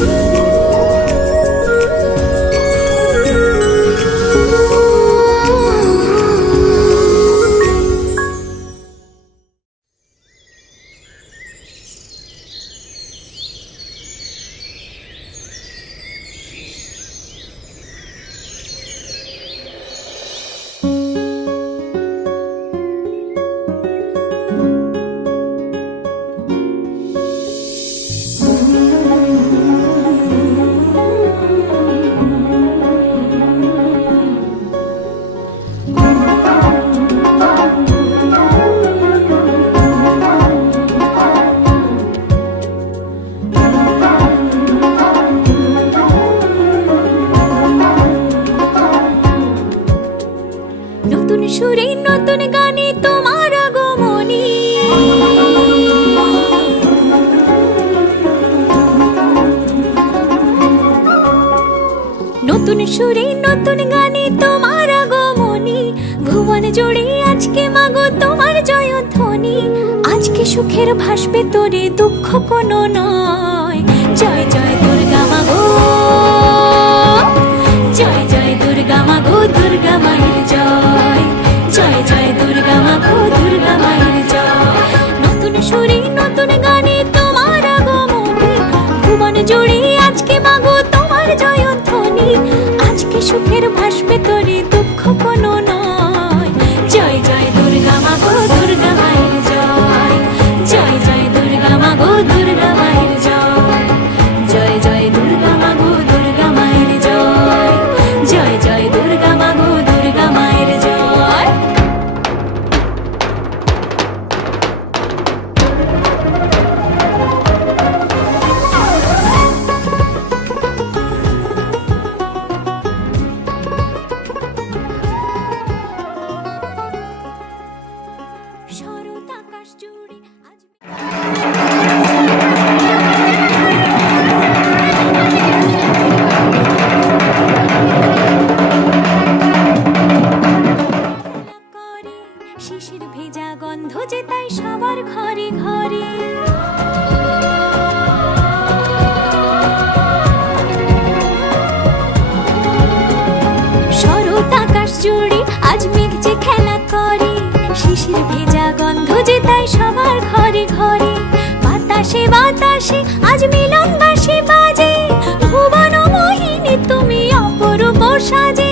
নতুন সুরে নতুন গানে তোমার আগমনী। ভুবন জুড়ে আজকে মাগো তোমার জয়ধ্বনি। আজকে সুখের ভাসবে তোরে দুঃখ কোনো নয়। জয় জয় দুর্গা মাগো। জয় জয় দুর্গা মাগো, দুর্গা মায়ের জয়। জয় জয় দুর্গা মাগো, দুর্গা মায়ের জয়। নতুন সুরে নতুন গানে তোমার আগমনী। ভুবন জুড়ে আজকে মাগো তোমার জয়ধ্বনি। সুখের ভাসবে তোরে শিশির ভেজা গন্ধ যে তাই সবার ঘরে ঘরে। আকাশ জুড়ে আজ মেঘ যে খেলা করে, শিশির ভেজা গন্ধ যে তাই সবার ঘরে ঘরে। বাতাসে বাতাসে আজ মিলন বাসে বাজে ভুবন মোহিনী তুমি অপরূপ সাজে।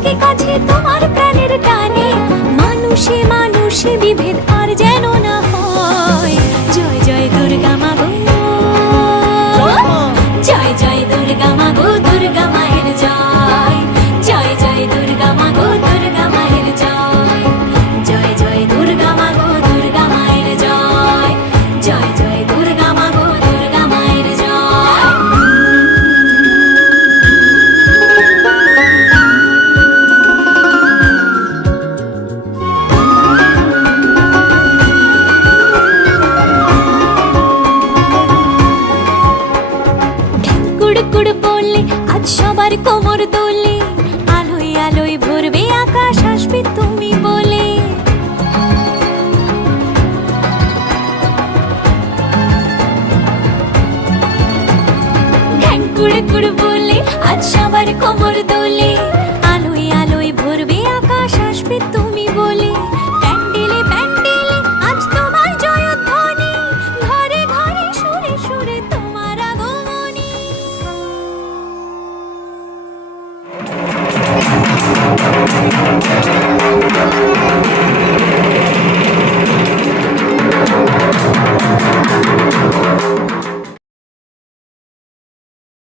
কাছে তোমার প্রাণের টানে। মানুষে মানুষে বিভেদ কোমর দোলে আলোয় আলোয় ভরবে আকাশ, আসবে তুমি বলে। ঢ্যাং কুড়ে কুড় বলে, আজ সবার কোমর